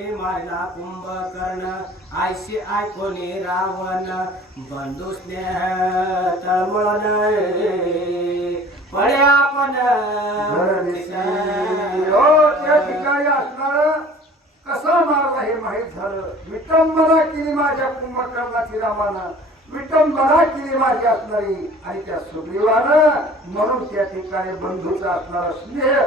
कोणी मारला कुंभकर्ण आयशी कोणी रावण? बंधू स्नेह तळमळण पडे आपण. हो त्या असणार कसा मारला हे माहीत झालं. विटंबना केली माझ्या कुंभकर्णाची रामानं. विटंबना केली माझी असणारी आणि त्या सुग्रीवानं म्हणून त्या ठिकाणी बंधूचा असणारा स्नेह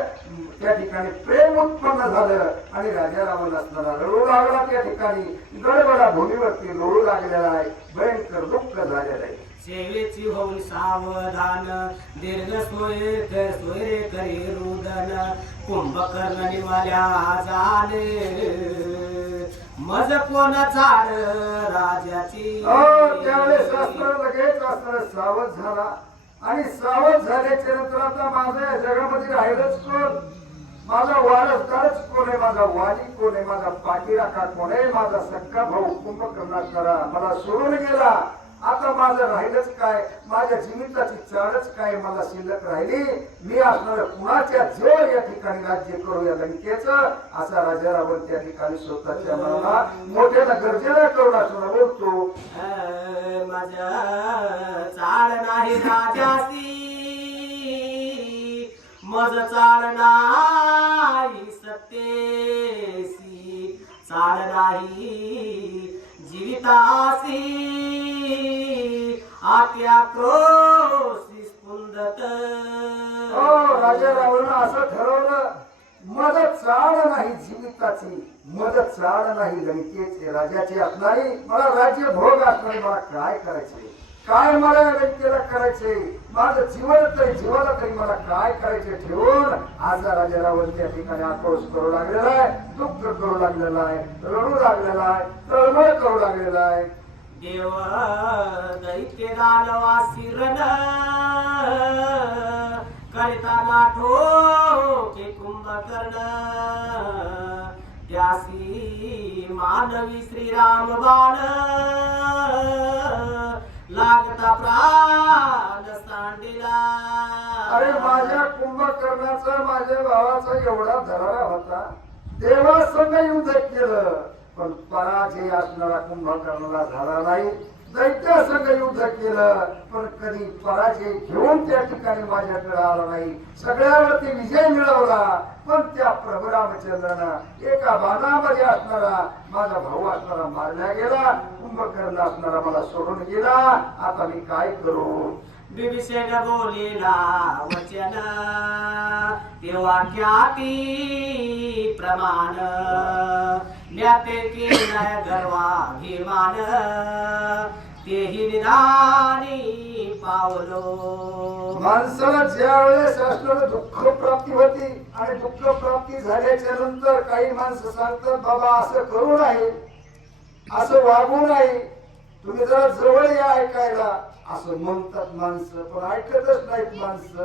त्या ठिकाणी प्रेम उत्पन्न झालं आणि राजा रावण असणारा रडू लागला त्या ठिकाणी. गडबडा भूमीवरती रडू लागलेला आहे. भयंकर दुःख झालेलं आहे. सेवेची होऊन सावधान दीर्घ सोय सोयरे करी रुदन. कुंभकर्ण निवाल्या जाणे मज कोण चाड राजाची? त्यावेळेस शास्त्र लगेच असणार सावध झाला. आणि सावध झाल्याच्यानंतर आता माझं या जगामध्ये राहिलंच कोण? माझा वारसदारच कोण आहे? माझा वाली कोण आहे? माझा पाठीराखा कोण आहे? माझा सक्का भाऊ कुंभकर्णा करा मला सोडून गेला. आता माझं राहिलंच काय? माझ्या जीविताची चाडच काय मला शिल्लक राहिली? मी असणार कुणाच्या जोर या ठिकाणी राज्य करू या असा राजा रावण त्या ठिकाणी स्वतःच्या मनाला मोठ्याला गरजेला करून असं बोलतो. माझ्या चाळ नाही राजासी मज चाळ नाही सत्तेसी चाळ नाही जीवितासी आपल्या क्रोशी स्पुंदत हो राजा असं ठरवलं. मद चाळ नाही जीविताची मद चाळ नाही लंकेचे राजाचे असणारी मला राज्य भोग असणारी मला काय करायचे? काय मला या लंकेला करायचे? माझं जीवन तरी जीवाला तरी मला काय करायचे ठेवून आज राजा रावण त्या ठिकाणी आक्रोश करू लागलेला आहे दुःख करू लागलेला आहे रडू लागलेला आहे तळमळ करू लागलेला आहे. देव दैत्य दानवा शिरण करिता नाठो के कुंभकर्ण। त्यासी मानवी श्रीराम बाण। लागता प्राण सांडिला। अरे माझ्या कुंभकर्णाचा माझ्या भावाचा एवढा धरारा होता देवासंग युद्ध केलं. पण पराजय असणारा कुंभकर्णाला झाला नाही दैत्यासंग युद्ध केलं पण कधी पराजय घेऊन त्या ठिकाणी माझ्याकडे आला नाही. सगळ्यावरती विजय मिळवला पण त्या प्रभू रामचंद्रानं एका बाणामध्ये असणारा माझा भाऊ असणारा मारला गेला कुंभकर्ण असणारा मला सोडून गेला. आता मी काय करू? बिबिसेन बोलिला वचन. ते वाक्याती प्रमाण. ज्ञाते गर्वा अभिमान तेही निदानी पावलो. माणसाला ज्या वेळेस असणारं दुःख प्राप्ती होती आणि दुःख प्राप्ती झाल्याच्यानंतर काही माणसं सांगतात बाबा असं करू नाही. असं वागू नाही. तुम्ही जरा जवळ या ऐकायला. असं म्हणतात माणसं. पण ऐकतच नाहीत माणसं.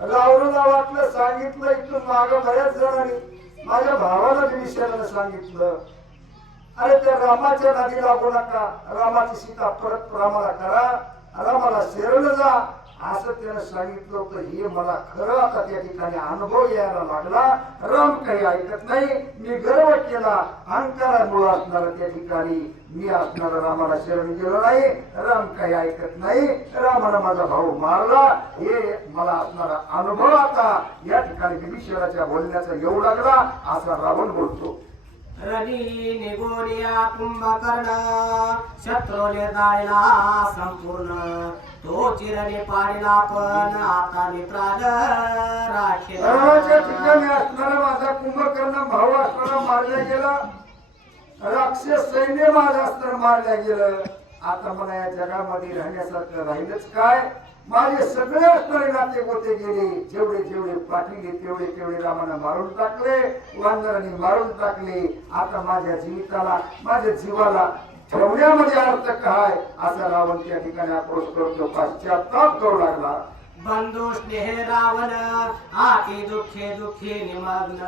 रावणाला वाटलं सांगितलं इथून माग बऱ्याच जणांनी. माझ्या भावाला मी विषयाला सांगितलं अरे त्या रामाच्या नादी लागू नका रामाची सीता परत रामाला करा रामाला शरण जा असं त्यानं सांगितलं होतं हे मला खरं आता त्या ठिकाणी अनुभव यायला लागला. राम काही ऐकत नाही. मी गर्व केला. अहंकारामुळे असणारा त्या ठिकाणी मी असणारा रामाला शरण गेलो नाही. राम काही ऐकत नाही. रामानं माझा भाऊ मारला. हे मला असणारा अनुभव आता या ठिकाणी विभीषणाच्या बोलण्याचा येऊ लागला. असा रावण बोलतो. रवी निगोनिया कुंभकर्ण शत्रूने जायला संपूर्ण. तो चिरणे पाडला पण आता मी प्राण रावणाच्या ठिकाणी राखेल असणारा माझा कुंभकर्ण भाऊ असणारा मारला गेला राक्षस सैन्य माझं असताना मारल्या गेलं. आता मला या जगामध्ये राहण्यासारखं राहिलंच काय? माझे सगळे नाते गोते गेले. जेवढे जेवढे पाठीले तेवढे तेवढे रामानं मारून टाकले. वानरांनी मारून टाकले. आता माझ्या जीविताला माझ्या जीवाला ठेवण्यामध्ये अर्थ काय? असा रावण त्या ठिकाणी आक्रोश करतो. पाश्चाताप करू लागला. बंधू स्नेह रावण आती दुःखे दुःखे निमग्न.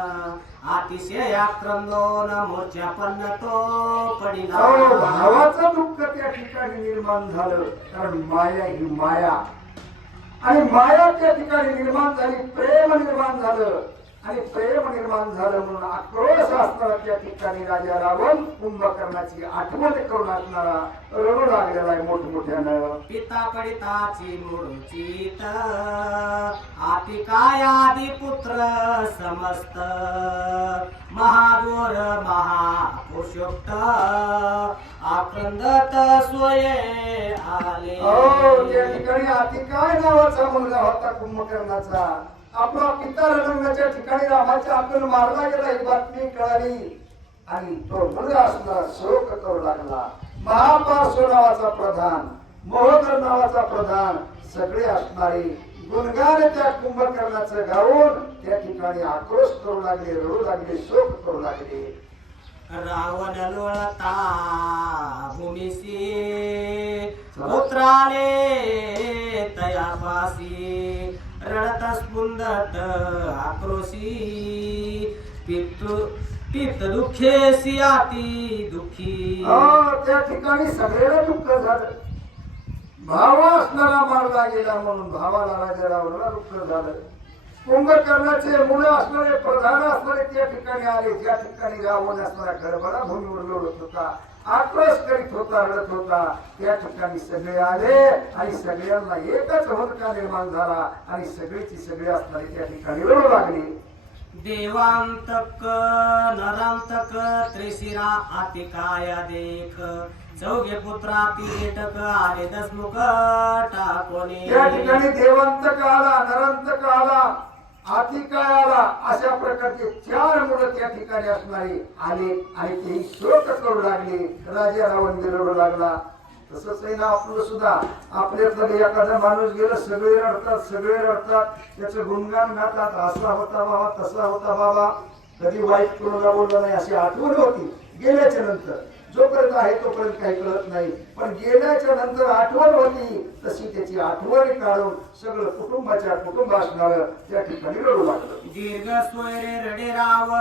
अतिशय आक्रंदोन मूर्छापन्न तो अहो, पडिला भावाचं दुःख त्या ठिकाणी निर्माण झालं. कारण माया ही माया. आणि माया त्या ठिकाणी निर्माण झाली प्रेम निर्माण झालं. आणि प्रेम निर्माण झालं म्हणून आक्रोश असणारा त्या ठिकाणी राजा रावण कुंभकर्णाची आठवण करून असणारा रडू लागलेला आहे मोठमोठ्यानं. पिता पडिताची मूर्छित आती काय आदी पुत्र समस्त? महादोर महापुषुक्त आक्रंदत स्वये आले. हो त्या ठिकाणी अतिकाय नावाचा मुलगा होता कुंभकर्णाचा? आपला पिता रणंगाच्या ठिकाणी रामाच्या हातून मारला गेला ही बातमी कळाली. आणि तो मुलगा असला शोक करू लागला. महापार्श्व नावाचा प्रधान मोहकर नावाचा प्रधान सगळे असणारे गुणगान त्या कुंभकर्णाचं गाऊन त्या ठिकाणी आक्रोश करू लागले रडू लागले शोक करू लागले. रावण लोळता भूमिसी पुत्राले तयापासी रळतास स्पुंदत आक्रोशी पितृ पित दुखे सियाती दुःखी। हो, त्या ठिकाणी सगळ्याला दुःख झालं. भाव असणारा मारला गेला म्हणून भावाला राजा रावणाला दुःख झालं. कुंभकर्णाचे मुलं असणारे प्रधान असणारे त्या ठिकाणी आले. त्या ठिकाणी रावण असणारा गडबडा भूमीवर लोळत होता. आक्रोश करीत होता रडत होता. त्या ठिकाणी सगळे आले आणि सगळ्यांना एकच होतका निर्माण झाला आणि सगळीची सगळे असणारे त्या ठिकाणी रडू लागली. देवांतक नरांतक त्रिशिरा अतिकाय देख. चौघे पुत्राती एकक आले दसमुख टाकोने. त्या ठिकाणी देवंत आला नरंत आला. अतिकाळाला अशा प्रकारचे चार मुलं त्या ठिकाणी असणारे. आले आणि ते शोक करू लागले. राजा रावण रडू लागला. तसंच आहे ना आपलं सुद्धा. आपल्यातलं एखादा माणूस गेलं सगळे रडतात सगळे रडतात. त्याचं गुणगान गातात. असा होता बाबा तसा होता बाबा. कधी वाईट कोणाला बोलला नाही अशी आठवण होती. गेल्याच्यानंतर. जोपर्यंत आहे तोपर्यंत काही कळत नाही. पण गेल्याच्यानंतर आठवण होती तशी त्याची आठवण काढून सगळं कुटुंबाच्या कुटुंब असणार त्या ठिकाणी रडू लागलं. दीर्घ स्वैरे रडे राव